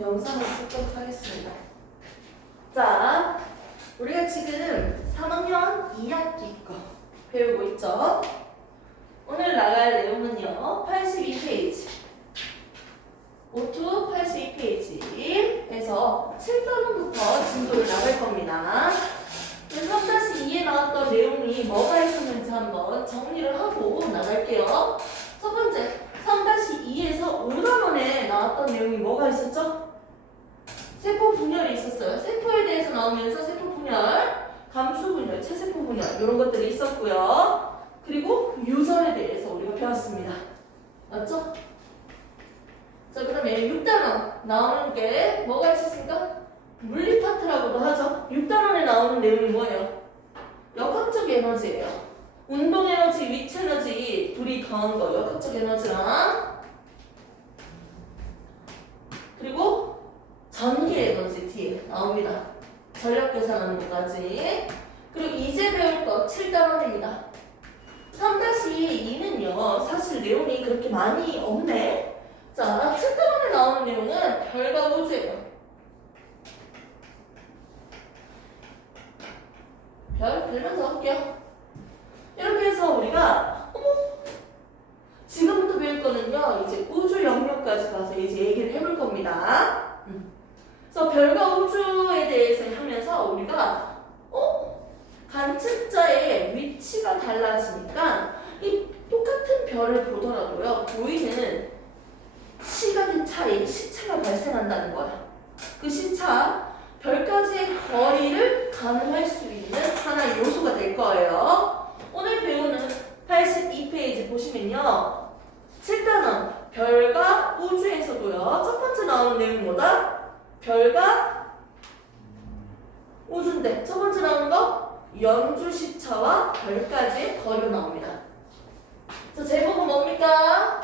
영상을 찍도록 하겠습니다. 자, 우리가 지금 3학년 2학기 거 배우고 있죠? 오늘 나갈 내용은요, 82페이지. 오투 82페이지에서 7단원부터 진도를 나갈 겁니다. 3-2에 나왔던 내용이 뭐가 있었는지 한번 정리를 하고 나갈게요. 첫 번째, 3-2에서 5단원에 나왔던 내용이 뭐가 있었죠? 세포 분열이 있었어요. 세포에 대해서 나오면서 세포 분열, 감수 분열, 체세포 분열 이런 것들이 있었고요. 그리고 유전에 대해서 우리가 배웠습니다. 맞죠? 자, 그러면 6단원 나오는 게 뭐가 있었습니까? 물리 파트라고도 하죠. 6단원에 나오는 내용이 뭐예요? 역학적 에너지예요. 운동 에너지, 위치 에너지 둘이 더한 거 역학적 에너지랑 그리고 전기 에너지 뒤에 나옵니다. 전력 계산하는 것까지. 그리고 이제 배울 거 7단원입니다. 3-2는요 사실 내용이 그렇게 많이 없네. 자, 7단원에 나오는 내용은 별과 우주예요. 별만 적을게요. 이렇게 해서 우리가 지금부터 배울 거는요 이제 우주 영역까지 가서 이제 얘기를 해볼 겁니다. 그래서 별과 우주에 대해서 하면서 우리가 관측자의 위치가 달라지니까 이 똑같은 별을 보더라도요 보이는 시간의 차이, 시차가 발생한다는 거야. 그 시차, 별까지의 거리를 가늠할 수 있는 하나의 요소가 될 거예요. 오늘 배우는 82페이지 보시면요 7단원 별과 우주에서도요 첫 번째 나오는 내용이 뭐다? 별과 우주인데 첫 번째 나오는 거 연주 시차와 별까지의 거리가 나옵니다. 자, 제목은 뭡니까?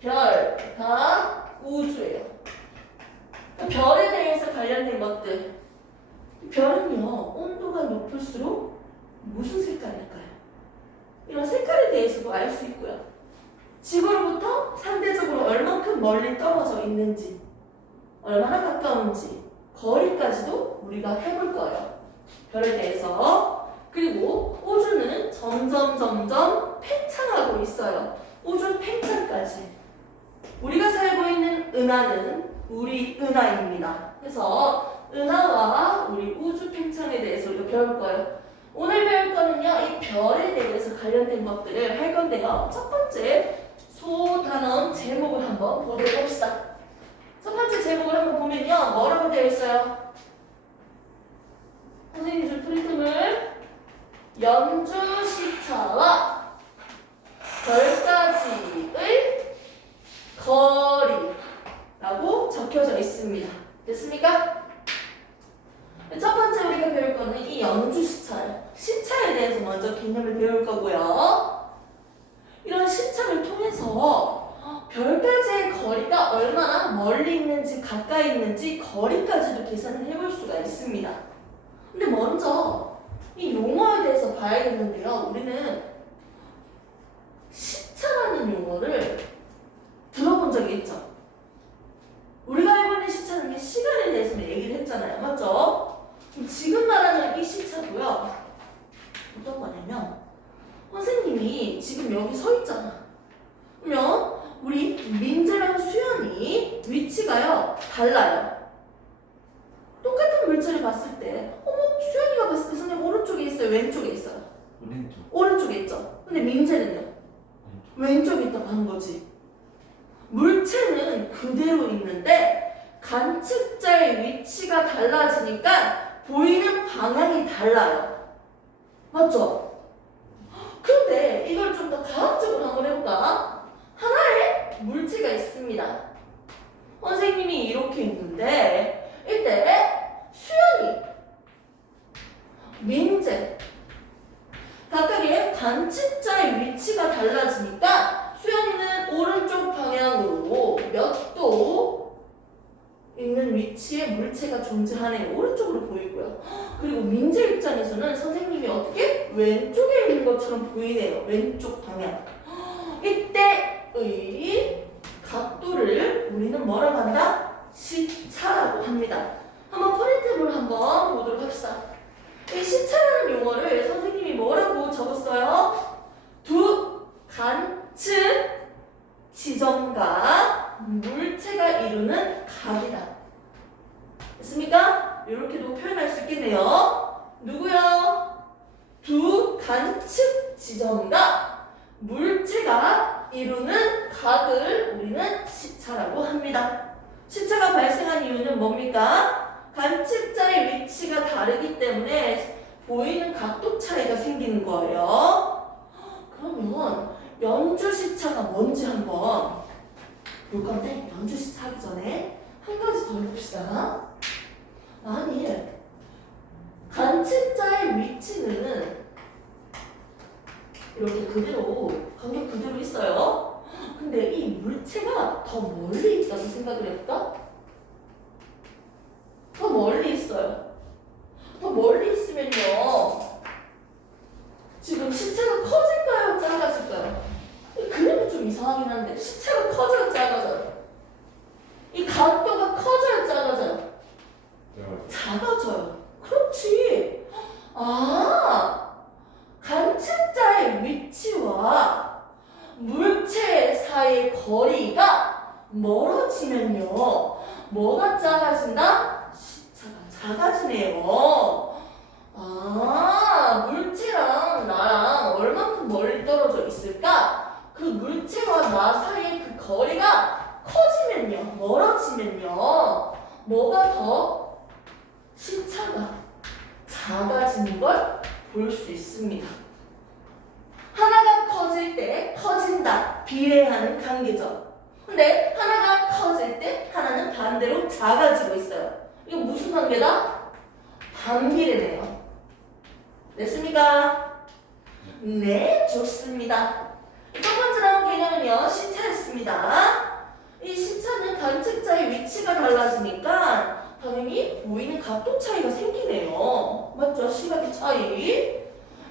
별과 우주예요. 별에 대해서 관련된 것들. 별은요 온도가 높을수록 무슨 색깔일까요? 이런 색깔에 대해서도 알 수 있고요. 지구로부터 상대적으로 얼만큼 멀리 떨어져 있는지, 얼마나 가까운지, 거리까지도 우리가 해볼 거예요. 별에 대해서. 그리고 우주는 점점 팽창하고 있어요. 우주 팽창까지. 우리가 살고 있는 은하는 우리 은하입니다. 그래서 은하와 우리 우주 팽창에 대해서 우리가 배울 거예요. 오늘 배울 거는요, 이 별에 대해서 관련된 것들을 할 건데요. 첫 번째 소단원 제목을 한번 보도록 합시다. 첫 번째 제목을 한번 보면요, 뭐라고 되어 있어요? 선생님 줄 프린트물 연주 시차와 별까지의 거리라고 적혀져 있습니다. 됐습니까? 첫 번째 우리가 배울 거는 이 연주 시차예요. 시차에 대해서 먼저 개념을 배울 거고요. 이런 시차를 통해서 별까지의 거리가 얼마나 멀리 있는지 가까이 있는지 거리까지도 계산을 해볼 수가 있습니다. 근데 먼저 이 용어에 대해서 봐야겠는데요. 우리는 시차라는 용어를 들어본 적이 있죠? 우리가 알고 있는 시차는 시간에 대해서 얘기를 했잖아요. 맞죠? 지금 말하는 이 시차도요. 어떤 거냐면 선생님이 지금 여기 서 있잖아. 그러면 우리 민재랑 수연이 위치가요 달라요. 똑같은 물체를 봤을 때 수연이가 봤을 때 선생님 오른쪽에 있어요? 왼쪽에 있어요? 오른쪽에 있죠. 근데 민재는요? 왼쪽에 있다고 하는 거지. 물체는 그대로 있는데 관측자의 위치가 달라지니까 보이는 방향이 달라요. 맞죠? 그런데 이걸 좀 더 과학적으로 한번 해볼까? 하나의 물체가 있습니다. 선생님이 이렇게 있는데 이때 수연이, 민재 각각의 관측자의 위치가 달라지니까 수연이는 오른쪽 방향으로 몇 도 있는 위치에 물체가 존재하네요. 오른쪽으로 보이고요. 그리고 민재 입장에서는 선생님이 어떻게? 왼쪽에 있는 것처럼 보이네요. 왼쪽 방향. 이때의 각도를 우리는 뭐라고 한다? 시차. 즉 지점과 물체가 이루는 각이다. 됐습니까? 이렇게도 표현할 수 있겠네요. 누구요? 두 관측 지점과 물체가 이루는 각을 우리는 시차라고 합니다. 시차가 발생한 이유는 뭡니까? 관측자의 위치가 다르기 때문에 보이는 각도 차이가 생기는 거예요. 그러면 연주 시차가 뭔지 한번 볼 건데, 연주 시차 하기 전에 한 가지 더 해봅시다. 만일 관측자의 위치는 이렇게 그대로 간격 그대로 있어요. 근데 이 물체가 더 멀리 있다고 생각을 해볼까? 더 멀리 있어요. 더 멀리 있으면요, 지금 시차가 커질까요? 작아질까요? 이 그림이 좀 이상하긴 한데 시차가 커져요? 작아져요? 이 각도가 커져요? 작아져요? 작아져요. 그렇지. 관측자의 위치와 물체 사이의 거리가 멀어지면요, 뭐가 작아진다? 시차가 작아지네요. 물체랑 나랑 얼만큼 멀리 떨어져 있을까? 그 물체와 나 사이의 그 거리가 커지면요, 멀어지면요, 뭐가 더 시차가 작아지는 걸 볼 수 있습니다. 하나가 커질 때 커진다, 비례하는 관계죠. 근데 하나가 커질 때 하나는 반대로 작아지고 있어요. 이거 무슨 관계다? 반비례네요. 됐습니까? 네, 좋습니다. 첫 번째 나온 개념은요, 시차였습니다. 이 시차는 관측자의 위치가 달라지니까 당연히 보이는 각도 차이가 생기네요. 맞죠? 시각의 차이.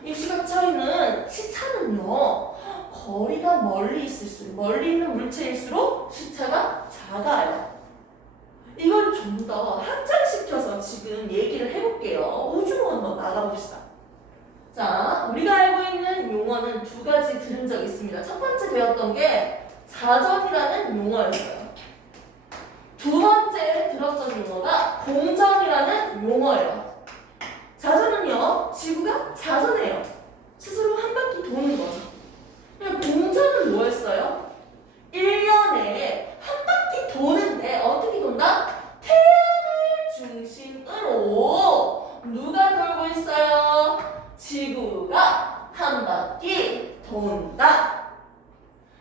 이 시각 차이는, 시차는요, 거리가 멀리 있을수록, 멀리 있는 물체일수록 시차가 작아요. 이걸 좀 더 확장시켜서 지금 얘기를 해볼게요. 우주로 한번 나가봅시다. 자, 우리가 알고 있는 용어는 두 가지 들은 적 있습니다. 첫 번째 배웠던 게 자전이라는 용어였어요. 두 번째 들었던 용어가 공전이라는 용어예요. 자전은요, 지구가 자전해요. 스스로 한 바퀴 도는 거죠. 공전은 뭐였어요? 1년에 한 바퀴 도는데 어떻게 돈다? 태양을 중심으로 누가 돌고 있어요? 지구가 한 바퀴 돈다.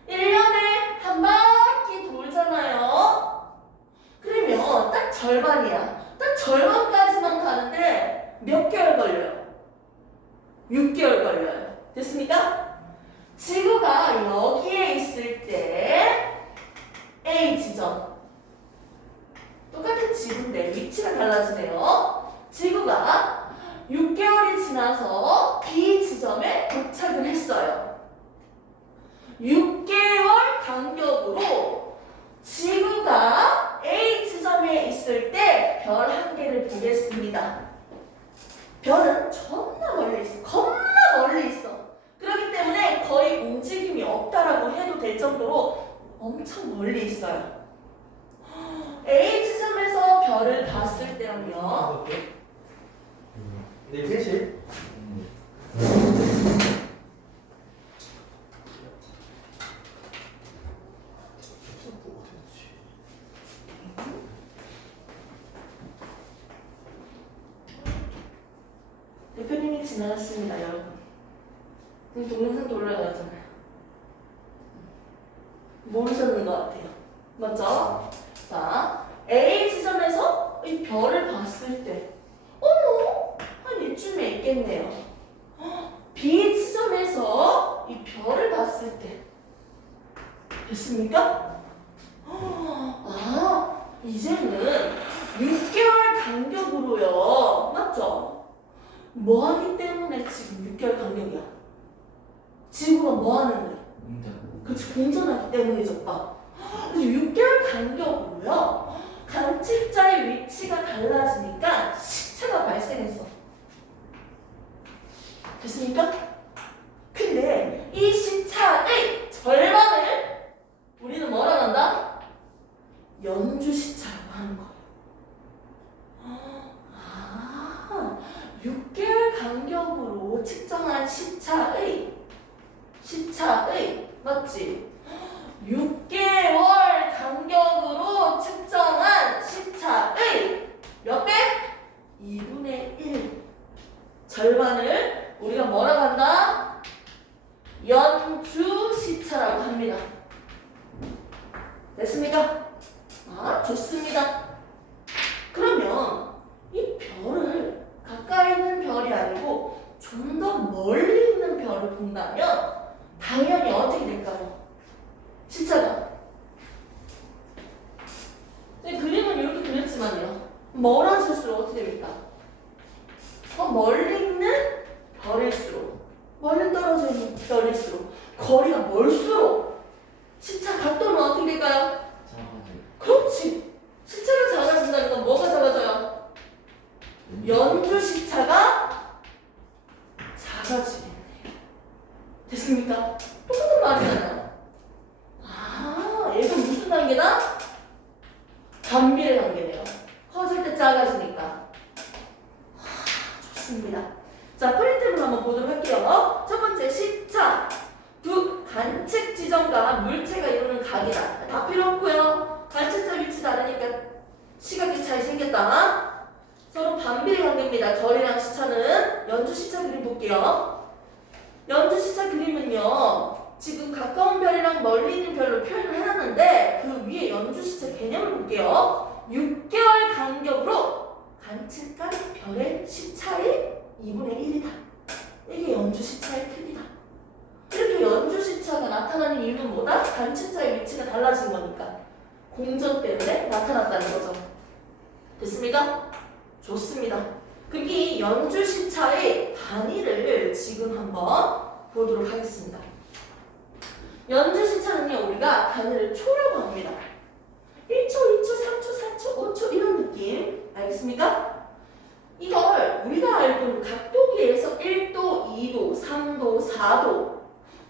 1년에 한 바퀴 돌잖아요. 그러면 딱 절반이야. 딱 절반까지만 가는데 몇 개월 걸려요? 6개월 걸려요. 됐습니까? 지구가 여기에 있을 때 A 지점, 똑같은 지구인데 위치가 달라지네요. 지구가 6개월이 지나서 B 지점에 도착을 했어요. 6개월 간격으로 지구가 A 지점에 있을 때 별 한 개를 보겠습니다. 별은 존나 멀리 있어. 겁나 멀리 있어. 그렇기 때문에 거의 움직임이 없다라고 해도 될 정도로 엄청 멀리 있어요. A 지점에서 별을 봤을 때는요. 네, 셋이. 대표님이 지나갔습니다, 여러분. 지금 동영상도 올라가잖아요. 모르셨는 것 같아요. 맞죠? 자, A 지점에서 이 별을 봤을 때, 어머, 한 이쯤에 있겠네요. B 지점에서 이 별을 봤을 때, 됐습니까? 이제는 6개월 간격으로요. 맞죠? 뭐 하기 때문에 지금 6개월 간격이야? 지구가 뭐 하는데? 그렇지, 공전하기 때문이죠. 그래서 6개월 간격으로요. 관측자의 위치가 달라지니까 시차가 발생했어. 됐습니까? 근데 이 시차의 절반 절반을 우리가 뭐라고 한다? 연주시차라고 합니다. 됐습니까? 아, 좋습니다. 그러면 이 별을 가까이 있는 별이 아니고 좀 더 멀리 있는 별을 본다면 당연히 어떻게 될까요? 시차가. 그림은 이렇게 그렸지만요. 멀어질수록 어떻게 됩니까? 더 멀리 있는 별일수록, 멀리 떨어져 있는 별일수록, 거리가 멀수록 시차 각도는 어떻게 될까요? 그렇지. 시차가 작아진다는 건 뭐가 작아져요? 연주 시차가 작아지겠네요. 됐습니까? 똑같은 말이잖아요. 아, 얘가 무슨 단계다? 반비례 단계네요. 커질 때 작아지니까. 좋습니다. 자, 프린트를 한번 보도록 할게요. 첫 번째, 시차. 두, 관측 지점과 물체가 이루는 각이다. 다 필요 없고요. 관측자 위치 다르니까 시각의 차이 생겼다. 서로 반비례 관계입니다. 거리랑 시차는. 연주 시차 그림 볼게요. 연주 시차 그림은요, 지금 가까운 별이랑 멀리 있는 별로 표현을 해놨는데 그 위에 연주 시차 개념을 볼게요. 6개월 간격으로 관측한 별의 시차의 2분의 1이다. 이게 연주 시차의 크기다. 이렇게 연주 시차가 나타나는 이유는 뭐다? 관측자의 위치가 달라진 거니까. 공전 때문에 나타났다는 거죠. 됐습니까? 좋습니다. 그럼 이 연주 시차의 단위를 지금 한번 보도록 하겠습니다. 연주 시차는요, 우리가 단위를 초라고 합니다. 1초, 2초, 3초, 4초, 5초 이런 느낌. 알겠습니까? 이걸 우리가 알고 있는 각도기에서 1도, 2도, 3도, 4도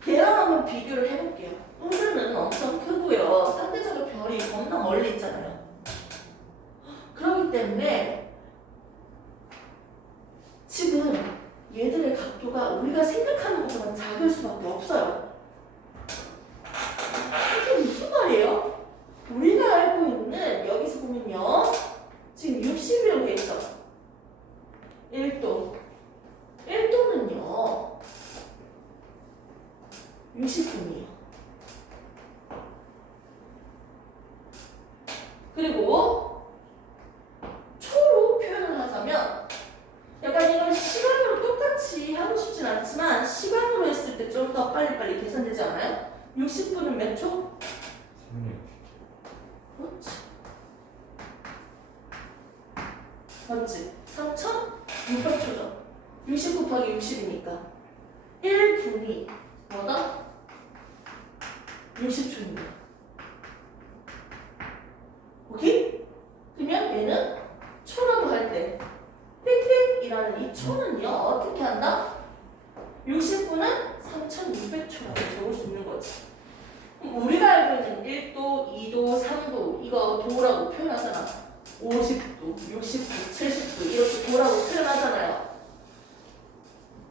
걔랑 한번 비교를 해볼게요. 우주는 엄청 크고요. 상대적으로 별이 겁나 멀리 있잖아요. 그렇기 때문에 지금 얘들의 각도가 우리가 생각하는 것보다 작을 수밖에 없어요. 이게 무슨 말이에요? 우리가 알고 있는 여기서 보면요, 지금 60이라고 돼 있죠. 1도. 1도는요 60분이에요. 그리고 초로 표현을 하자면 약간 이걸 시간으로 똑같이 하고 싶진 않지만 시간으로 했을 때 좀 더 빨리빨리 계산되지 않아요? 60분은 몇 초? 그렇지. 맞지? 3,600초죠. 60 곱하기 60이니까 1분이 뭐다? 60초입니다. 오케이? 그러면 얘는 초라고 할 때 땡땡이라는 이 초는요 어떻게 한다? 60분은 3,600초라고 적을 수 있는 거지. 그럼 우리가 알고 있는 1도, 2도, 3도 이거 도라고 표현하잖아. 50도, 60도, 70도 이렇게 도라고 표현하잖아요.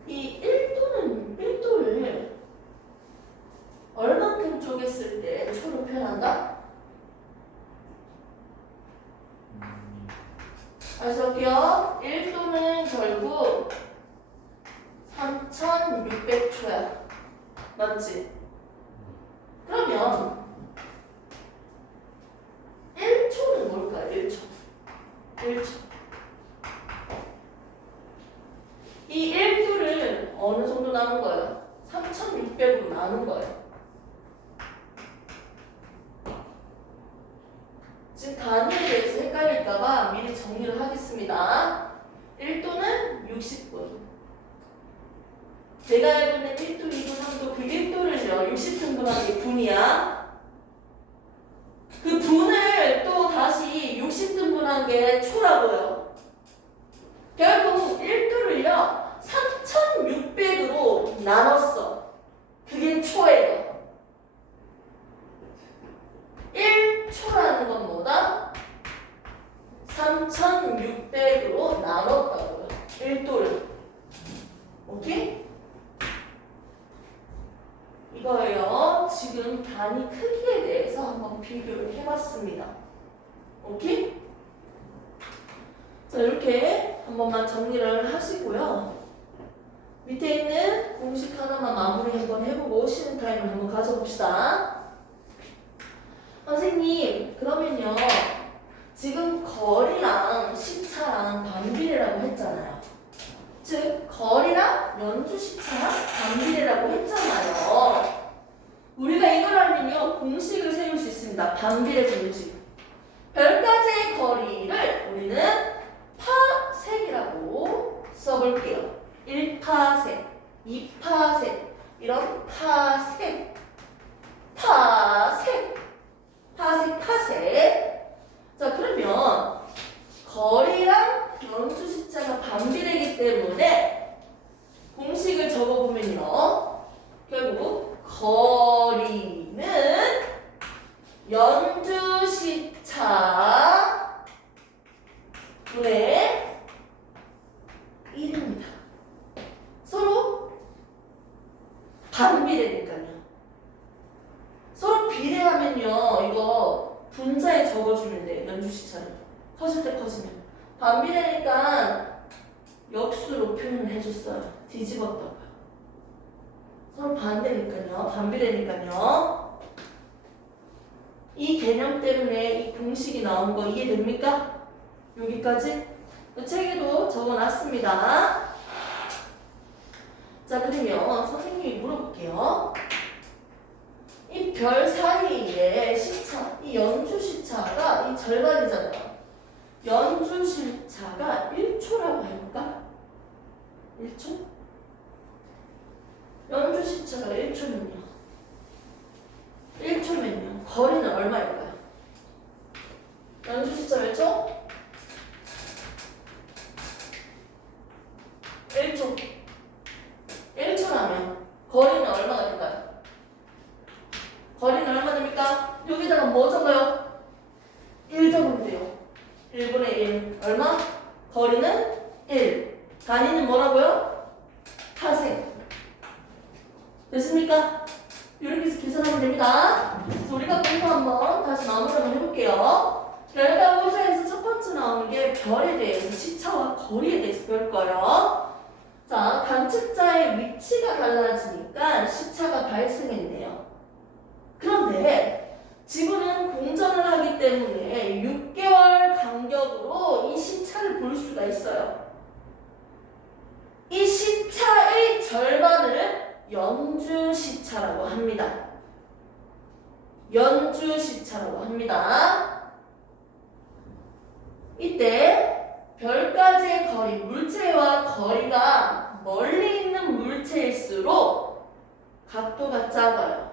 이 1도를 얼만큼 쪼갰을 때 초로 표현한다? 다시 할게요. 1도는 결국 3,600초야. 맞지? 그러면 1초는 뭘까요? 1초. 이 1도를 어느 정도 나눈 거예요? 3,600으로 나눈 거예요. 지금 단위에 대해서 헷갈릴까봐 미리 정리를 하겠습니다. 1도는 60분. 내가 알고 있는 1도, 2도, 3도 그 1도를요 60등분하는 게 분이야. 그 분을 또 다시 60등분한 게 초라고요. 결국 1도를요 3,600으로 나눴어. 그게 초예요. 1초라는 건 뭐다? 3,600으로 나눴다고요. 1도를. 오케이? 이거예요. 지금 단위 크기에 대해서 한번 비교를 해봤습니다. 오케이? 자, 이렇게 한 번만 정리를 하시고요. 밑에 있는 공식 하나만 마무리 한번 해보고 쉬는 타임을 한번 가져봅시다. 선생님, 그러면요. 지금 거리랑 시차랑 반비례라고 했잖아요. 즉, 거리랑 연주 시차랑 반비례라고 했잖아요. 우리가 이걸 알면요. 공식을 세울 수 있습니다. 반비례 공식. 별가지의 거리를 우리는 파색이라고 써볼게요. 1파색, 2파색, 이런 파색, 파색, 파색, 파색. 자, 그러면 거리랑 연주 시차가 반비례이기 때문에 공식을 적어보면요. 결국 거리는 연주 시차 분의 1입니다. 서로 반비례니까요. 서로 비례하면요. 이거 분자에 적어주면 돼요. 연주시차를. 커질 때 커지면. 반비례니까 역수로 표현을 해줬어요. 뒤집었다고요. 서로 반대니까요. 반비례니까요. 이 개념 때문에 이 공식이 나온 거 이해됩니까? 여기까지? 책에도 적어놨습니다. 자, 그러면 선생님이 물어볼게요. 이 별 사이에 시차, 이 연주 시차가 이 절반이잖아요. 연주 시차가 1초라고 해볼까? 1초? 연주 시차가 1초면요. 1초면요. 거리는 얼마일까요? 연주 시차 몇 초? 1초. 1초라면 거리는 얼마가 될까요? 거리는 얼마 됩니까? 여기다가 뭐 적어요? 1 적으면 돼요. 1분의 1. 얼마? 거리는 1. 단위는 뭐라고요? 파생. 됐습니까? 이렇게 해서 계산하면 됩니다. 그래서 우리가 공부 한번 다시 마무리 한번 해볼게요. 결과 모의고사에서 첫 번째 나오는 게 별에 대해서 시차와 거리에 대해서 배울 거예요. 자, 관측자의 위치가 달라지니까 시차가 발생했네요. 그런데 지구는 공전을 하기 때문에 6개월 간격으로 이 시차를 볼 수가 있어요. 이 시차의 절반을 연주 시차라고 합니다. 연주 시차라고 합니다. 이때 별가지의 거리, 물체와 거리가 멀리 있는 물체일수록 각도가 작아요.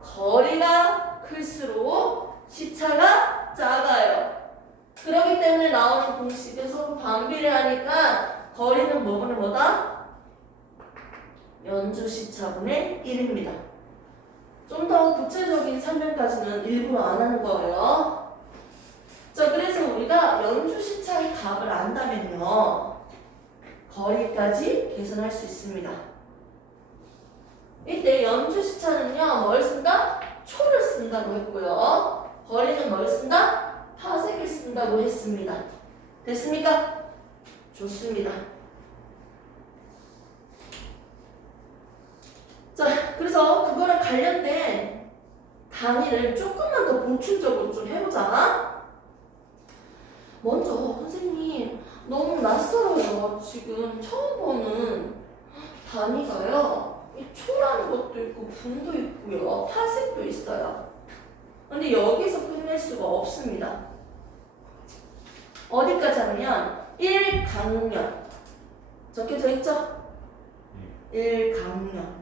거리가 클수록 시차가 작아요. 그렇기 때문에 나오는 공식은 서로 반비례하니까 거리는 뭐분의 뭐다? 연주 시차분의 1입니다. 좀 더 구체적인 설명까지는 일부러 안 하는 거예요. 자, 그래서 우리가 연주 시차의 값을 안다면요. 거리까지 계산할 수 있습니다. 이때 연주 시차는요, 뭘 쓴다? 초를 쓴다고 했고요. 거리는 뭘 쓴다? 파색을 쓴다고 했습니다. 됐습니까? 좋습니다. 자, 그래서 그거랑 관련된 단위를 조금만 더 보충적으로 좀 해보자. 먼저 선생님 너무 낯설어요. 지금 처음 보는 단위가요. 이 초라는 것도 있고 분도 있고요. 파색도 있어요. 근데 여기서 끝낼 수가 없습니다. 어디까지 하면 1강년 적혀져 있죠? 1강년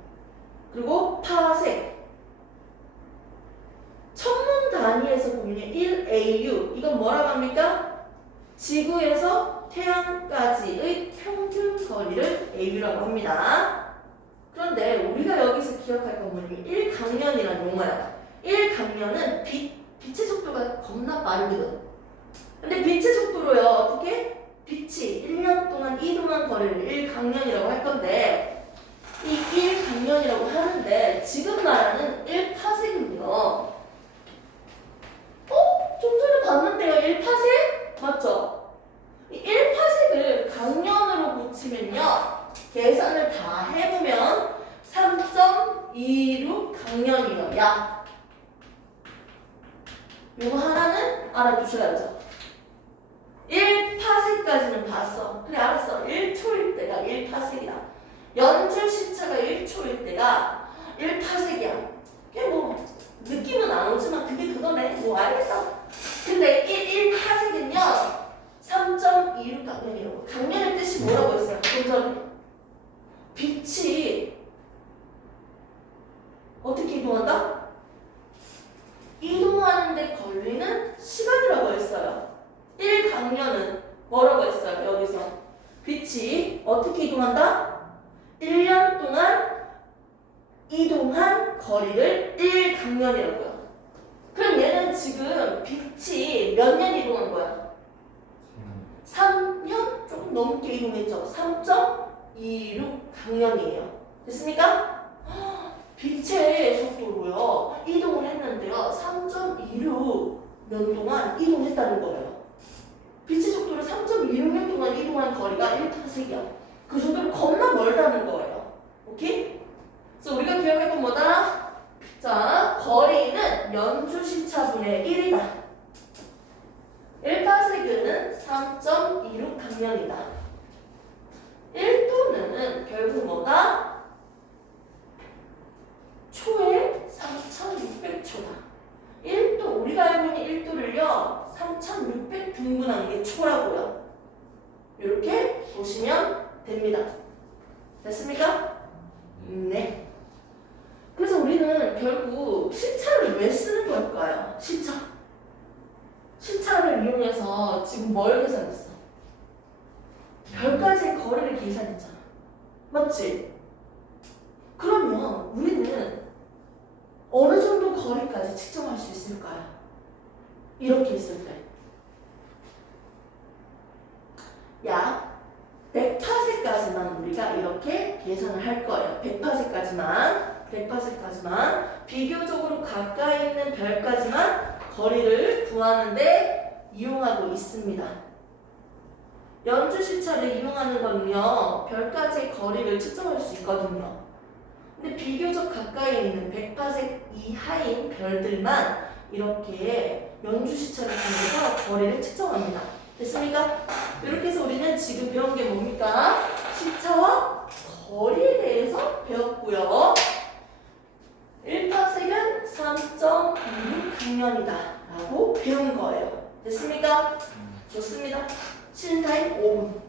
그리고 파색 천문 단위에서 보면 1AU 이건 뭐라고 합니까? 지구에서 태양까지의 평균 거리를 AU라고 합니다. 그런데 우리가 여기서 기억할 건 뭐냐면 1강년이라는 용어야. 1강년은 빛의 속도가 겁나 빠르거든. 근데 빛의 속도로요, 어떻게? 빛이 1년 동안 이동한 거리를 1강년이라고 할 건데, 이 1강년이라고 하는데, 지금 말하는 1파색은요, 좀 전에 봤는데요, 1파색? 맞죠? 이 1파색을 강년으로 고치면요, 계산을 다 요거 하나는 알아두셔야죠. 1파세까지는 봤어. 그래 알았어. 1초일 때가 1파세이다. 연출 시차가 1초일 때가 1파세기야. 그게 뭐 느낌은 안 오지만 그게 그거네. 뭐 알겠어. 근데 1파세기는요 3.26 강면이라고. 강면의 뜻이 뭐라고 했어요? 좀 전에 빛이 어떻게 이동한다? 이동하는데 걸리는 시간이라고 했어요. 1강면은 뭐라고 했어요? 여기서 빛이 어떻게 이동한다? 1년 동안 이동한 거리를 1강년이라고요. 그럼 얘는 지금 빛이 몇 년 이동한 거야? 3년 조금 넘게 이동했죠. 3.26 강년이에요. 됐습니까? 빛의 속도로요 이동을 했는데요 3.26년 동안 이동했다는 거예요. 빛의 속도로 3.26년 동안 이동한 거리가 1파세기야. 그 정도로 겁나 멀다는 거예요. 오케이? 그래서 우리가 기억할 건 뭐다? 자, 거리는 연주시차분의 1이다. 1파세기는 3.26 강년이다. 1도는 결국 뭐다? 초에 3600초다. 1도, 우리가 알고 있는 1도를요 3600 분분한 게 초라고요. 이렇게 보시면 됩니다. 됐습니까? 네. 그래서 우리는 결국 시차를 왜 쓰는 걸까요? 시차를 이용해서 지금 뭘 계산했어? 별까지의 거리를 계산했잖아. 맞지? 그러면 우리는 어느 정도 거리까지 측정할 수 있을까요? 이렇게 했을 때. 약 100파세까지만 우리가 이렇게 계산을 할 거예요. 100파세까지만 비교적으로 가까이 있는 별까지만 거리를 구하는데 이용하고 있습니다. 연주시차를 이용하는 거는요 별까지의 거리를 측정할 수 있거든요. 근데 비교적 가까이 있는 100파세 이하인 별들만 이렇게 연주시차를 통해서 거리를 측정합니다. 됐습니까? 이렇게 해서 우리는 지금 배운 게 뭡니까? 시차와 거리에 대해서 배웠고요. 1파sek은 3.26 강년이다 라고 배운 거예요. 됐습니까? 좋습니다. 쉬는 타임 5분.